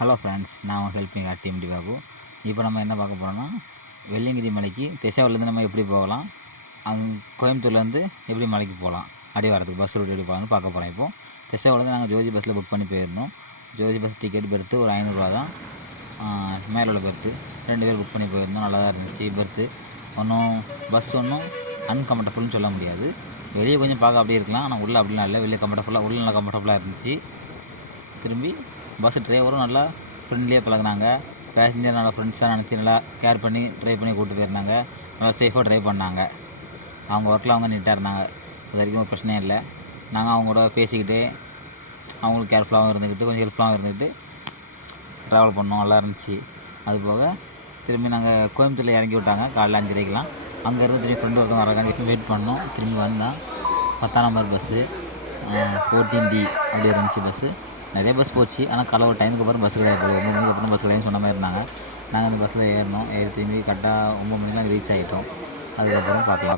Hello friends, நான் உங்கள் helping team Babu. இப்போ நம்ம என்ன பார்க்க போகிறோம்னா, வெள்ளியங்கிரி மலைக்கு திசைவிலேருந்து நம்ம எப்படி போகலாம், கோயம்புத்தூர்லேருந்து எப்படி மலைக்கு போகலாம், அடிவாரத்துக்கு பஸ் ரூட் எப்படி போகலான்னு பார்க்க போகிறோம். இப்போது திசைவிலேருந்து நாங்கள் ஜோதி பஸ்ஸில் புக் பண்ணி போயிருந்தோம். ஜோதி பஸ் டிக்கெட் பெர்த்து ஒரு 500 தான். மேலே உள்ள பெர்த்து 2 பேர் புக் பண்ணி போயிருந்தோம். நல்லா தான் இருந்துச்சு பெர்த்து. பஸ் ஒன்றும் அன்கம்ஃபர்டபுள்னு சொல்ல முடியாது. வெளியே கொஞ்சம் பார்க்க அப்படியே இருக்கலாம், ஆனால் உள்ளே அப்படிலாம் இல்லை. வெளியே கம்ஃபர்டபுளாக, உள்ளே நல்லா கம்ஃபர்டபுளாக இருந்துச்சு. திரும்பி பஸ் டிரைவரும் நல்லா ஃப்ரெண்ட்லியாக பழகினாங்க. பேசஞ்சர் நல்லா ஃப்ரெண்ட்ஸாக நினச்சி நல்லா கேர் பண்ணி ட்ரைவ் பண்ணி கூப்பிட்டு போயிருந்தாங்க. நல்லா சேஃபாக ட்ரைவ் பண்ணாங்க. அவங்க ஒர்க்கில் அவங்க நீட்டாக இருந்தாங்க. இது வரைக்கும் ஒரு பிரச்சனையும் இல்லை. நாங்கள் அவங்களோட பேசிக்கிட்டு அவங்களுக்கு கேர்ஃபுல்லாகவும் இருந்துக்கிட்டு கொஞ்சம் ஹெல்ப்ஃபுல்லாகவும் இருந்துக்கிட்டு ட்ராவல் பண்ணோம். நல்லா இருந்துச்சு. அதுபோக திரும்பி நாங்கள் கோயம்புத்தூரில் இறங்கி விட்டாங்க காலைல 5:30க்கெலாம். அங்கேருந்து திரும்பி ஃப்ரெண்டு ஒருத்தவங்க வரக்காண்டி வெயிட் பண்ணோம். திரும்பி வந்தால் 10ஆம் நம்பர் பஸ்ஸு 14D அப்படி இருந்துச்சு பஸ்ஸு. நிறைய பஸ் போச்சு, ஆனால் காலை ஒரு டைமுக்கு அப்புறம் பஸ் கிடையாது. 9 மணிக்கு அப்புறம் பஸ் கிடையாதுன்னு சொன்ன மாதிரி இருந்தாங்க. நாங்கள் அந்த பஸ்ஸில் ஏறினோம். திரும்பி கரெக்டாக 9 மணிக்கெலாம் ரீச் ஆகிட்டோம். அதுக்கப்புறம் பார்க்கலாம்.